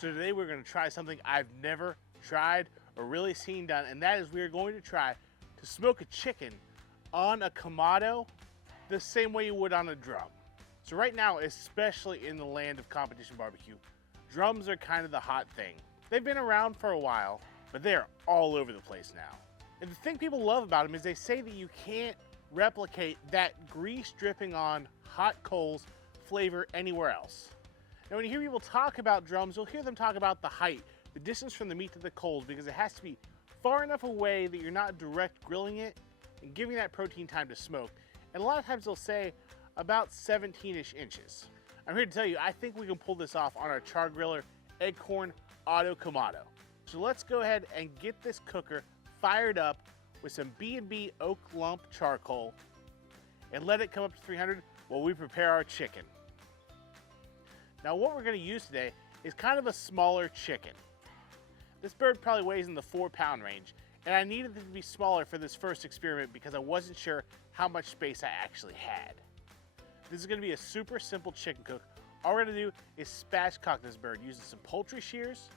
So today we're going to try something I've never tried or really seen done, and that is we are going to try to smoke a chicken on a Kamado the same way you would on a drum. So right now, especially in the land of competition barbecue, drums are kind of the hot thing. They've been around for a while, but they're all over the place now. And the thing people love about them is they say that you can't replicate that grease dripping on hot coals flavor anywhere else. Now, when you hear people talk about drums, you'll hear them talk about the height, the distance from the meat to the coals, because it has to be far enough away that you're not direct grilling it and giving that protein time to smoke. And a lot of times they'll say about 17-ish inches. I'm here to tell you, I think we can pull this off on our char-griller Akorn Auto Kamado. So let's go ahead and get this cooker fired up with some B&B oak lump charcoal and let it come up to 300 while we prepare our chicken. Now what we're going to use today is kind of a smaller chicken. This bird probably weighs in the 4-pound range, and I needed it to be smaller for this first experiment because I wasn't sure how much space I actually had. This is going to be a super simple chicken cook. All we're going to do is spatchcock this bird using some poultry shears.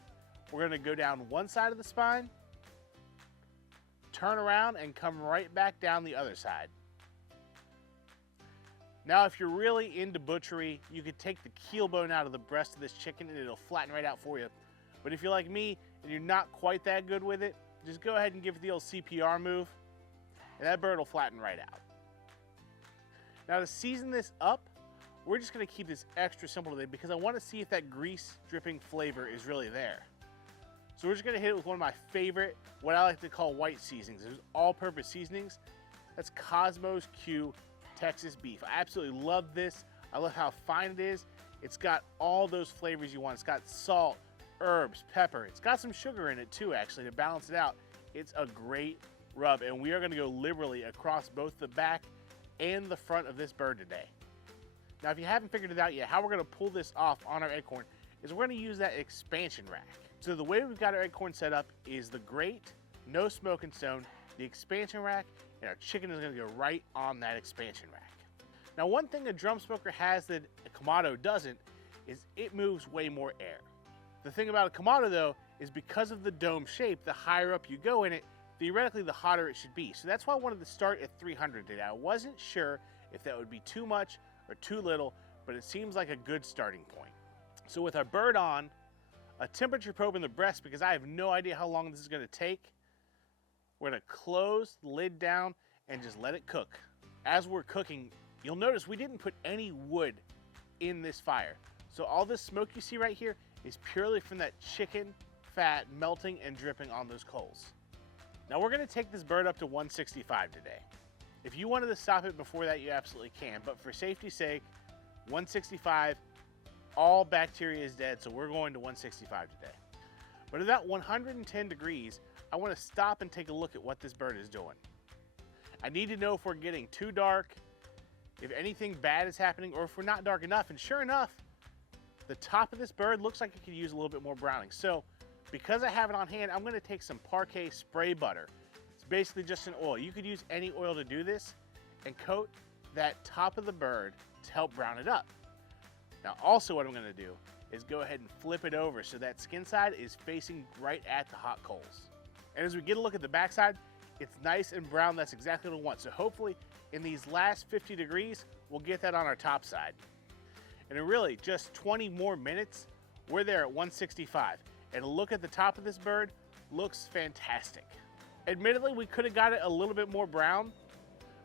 We're going to go down one side of the spine, turn around, and come right back down the other side. Now, if you're really into butchery, you could take the keel bone out of the breast of this chicken and it'll flatten right out for you. But if you're like me and you're not quite that good with it, just go ahead and give it the old CPR move, and that bird will flatten right out. Now, to season this up, we're just going to keep this extra simple today because I want to see if that grease dripping flavor is really there. So we're just going to hit it with one of my favorite, what I like to call white seasonings. There's all-purpose seasonings. That's Cosmos Q Texas beef. I absolutely love this. I love how fine it is. It's got all those flavors you want. It's got salt, herbs, pepper. It's got some sugar in it too, actually, to balance it out. It's a great rub, and we are going to go liberally across both the back and the front of this bird today. Now, if you haven't figured it out yet, how we're going to pull this off on our Akorn is we're going to use that expansion rack. So the way we've got our Akorn set up is the grate, no smoking stone, the expansion rack, and our chicken is going to go right on that expansion rack. Now, one thing a drum smoker has that a Kamado doesn't is it moves way more air. The thing about a Kamado, though, is because of the dome shape, the higher up you go in it, theoretically the hotter it should be. So that's why I wanted to start at 300 today. I wasn't sure if that would be too much or too little, but it seems like a good starting point. So with our bird on, a temperature probe in the breast, because I have no idea how long this is going to take, we're going to close the lid down and just let it cook. As we're cooking, you'll notice we didn't put any wood in this fire. So all this smoke you see right here is purely from that chicken fat melting and dripping on those coals. Now we're going to take this bird up to 165 today. If you wanted to stop it before that, you absolutely can. But for safety's sake, 165, all bacteria is dead, so we're going to 165 today. But at about 110 degrees, I want to stop and take a look at what this bird is doing. I need to know if we're getting too dark, if anything bad is happening, or if we're not dark enough. And sure enough, the top of this bird looks like it could use a little bit more browning. So because I have it on hand, I'm going to take some Parquet spray butter. It's basically just an oil. You could use any oil to do this and coat that top of the bird to help brown it up. Now also what I'm going to do is go ahead and flip it over so that skin side is facing right at the hot coals. And as we get a look at the backside, it's nice and brown. That's exactly what we want. So hopefully in these last 50 degrees, we'll get that on our top side. And in really just 20 more minutes, we're there at 165. And a look at the top of this bird looks fantastic. Admittedly, we could have got it a little bit more brown,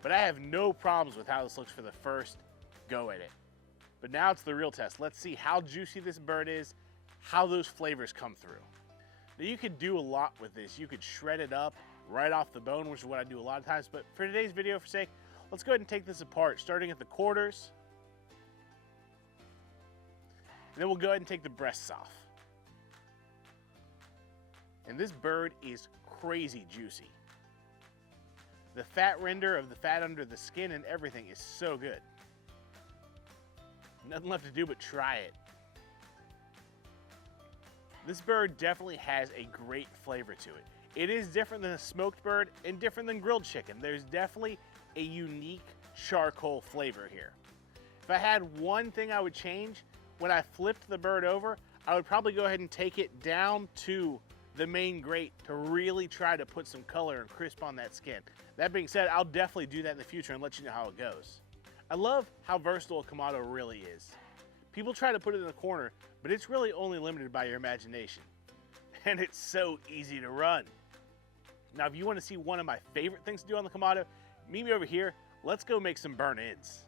but I have no problems with how this looks for the first go at it. But now it's the real test. Let's see how juicy this bird is, how those flavors come through. Now you could do a lot with this. You could shred it up right off the bone, which is what I do a lot of times. But for today's video, for sake, let's go ahead and take this apart, starting at the quarters. And then we'll go ahead and take the breasts off. And this bird is crazy juicy. The fat render of the fat under the skin and everything is so good. Nothing left to do but try it. This bird definitely has a great flavor to it. It is different than a smoked bird and different than grilled chicken. There's definitely a unique charcoal flavor here. If I had one thing I would change, when I flipped the bird over, I would probably go ahead and take it down to the main grate to really try to put some color and crisp on that skin. That being said, I'll definitely do that in the future and let you know how it goes. I love how versatile a Kamado really is. People try to put it in a corner, but it's really only limited by your imagination. And it's so easy to run. Now, if you want to see one of my favorite things to do on the Kamado, meet me over here. Let's go make some burn-ins.